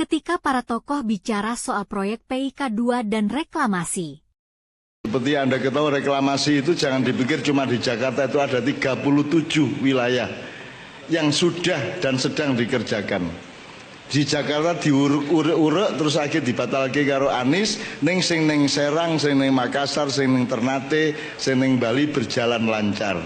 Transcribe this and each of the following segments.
ketika para tokoh bicara soal proyek PIK2 dan reklamasi. Seperti Anda ketahui, reklamasi itu jangan dipikir cuma di Jakarta, itu ada 37 wilayah yang sudah dan sedang dikerjakan. Di Jakarta diurek-urek terus akhirnya dibatalke karo Anies, sing ning Serang, sing ning Makassar, sing ning Ternate, sing ning Bali berjalan lancar.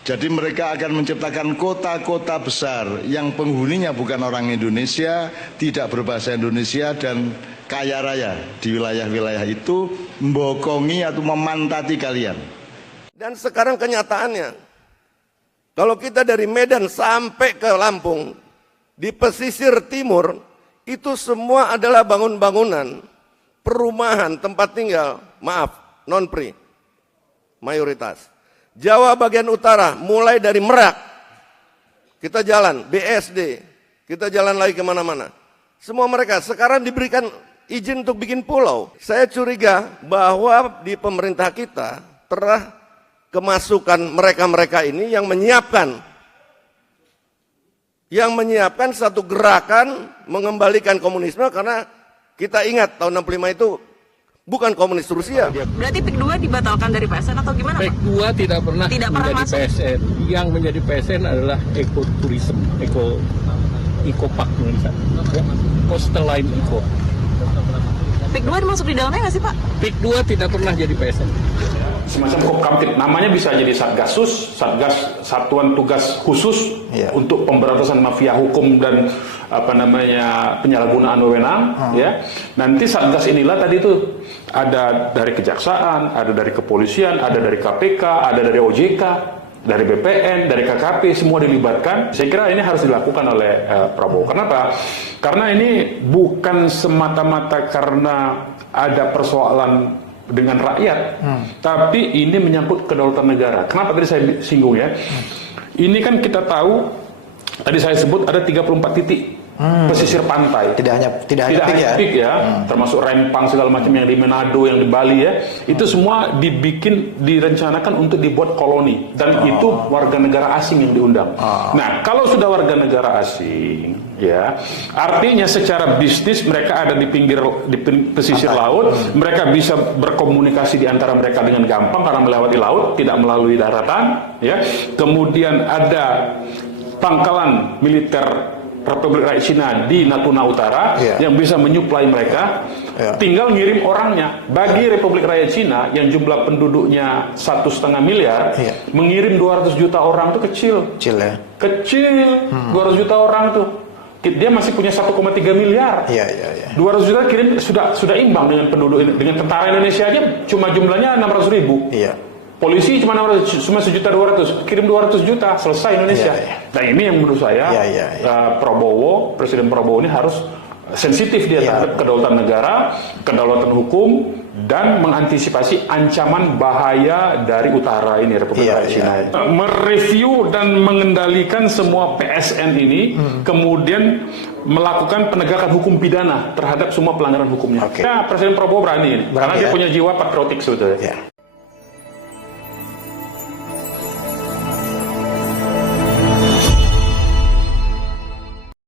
Jadi mereka akan menciptakan kota-kota besar yang penghuninya bukan orang Indonesia, tidak berbahasa Indonesia dan kaya raya di wilayah-wilayah itu, membokongi atau memantati kalian. Dan sekarang kenyataannya, kalau kita dari Medan sampai ke Lampung, di pesisir timur, itu semua adalah bangunan-bangunan, perumahan, tempat tinggal, maaf, non-pri, mayoritas. Jawa bagian utara, mulai dari Merak, kita jalan, BSD, kita jalan lagi kemana-mana. Semua mereka sekarang diberikan izin untuk bikin pulau. Saya curiga bahwa di pemerintah kita telah kemasukan mereka-mereka ini yang menyiapkan satu gerakan mengembalikan komunisme, karena kita ingat tahun 65 itu bukan komunis Rusia. Berarti PIK2 dibatalkan dari PSN atau gimana, Pak? PIK2 tidak pernah menjadi masuk. PSN. Yang menjadi PSN adalah ekoturism, ekopark ya. Coastal Line Eco. PIK2 masuk di dalamnya nggak sih, Pak? PIK2 tidak pernah jadi PSN. Semacam Kopkamtib, namanya bisa jadi Satgasus, Satuan Tugas Khusus untuk pemberantasan mafia hukum dan penyalahgunaan wewenang. Ya, nanti Satgas inilah tadi itu ada dari kejaksaan, ada dari kepolisian, ada dari KPK, ada dari OJK, dari BPN, dari KKP, semua dilibatkan. Saya kira ini harus dilakukan oleh Prabowo. Kenapa? Karena ini bukan semata-mata karena ada persoalan dengan rakyat, tapi ini menyangkut kedaulatan negara. Kenapa tadi saya singgung ya? Ini kan kita tahu, tadi saya sebut ada 34 titik pesisir pantai. Tidak hanya PIK ya, termasuk Rempang segala macam yang di Manado, yang di Bali ya. Itu semua direncanakan untuk dibuat koloni, dan itu warga negara asing yang diundang. Nah, kalau sudah warga negara asing ya, artinya secara bisnis mereka ada di pesisir laut, mereka bisa berkomunikasi di antara mereka dengan gampang karena melewati laut, tidak melalui daratan ya. Kemudian ada pangkalan militer Republik Rakyat Cina di Natuna Utara yang bisa menyuplai mereka, tinggal ngirim orangnya. Bagi Republik Rakyat Cina yang jumlah penduduknya 1,5 miliar, mengirim 200 juta orang itu kecil. Kecil, 200 juta orang tuh. Dia masih punya 1,3 miliar. 200 juta kirim sudah imbang dengan penduduk ini. Dengan tentara Indonesia aja cuma jumlahnya 600 ribu. Polisi cuma 1.200.000, kirim 200 juta, selesai Indonesia. Nah, ini yang menurut saya Presiden Prabowo ini harus sensitif dia terhadap kedaulatan negara, kedaulatan hukum, dan mengantisipasi ancaman bahaya dari utara ini, Republik Rakyat Cina. Mereview dan mengendalikan semua PSN ini, kemudian melakukan penegakan hukum pidana terhadap semua pelanggaran hukumnya. Presiden Prabowo berani ini, karena dia punya jiwa patriotik sebetulnya.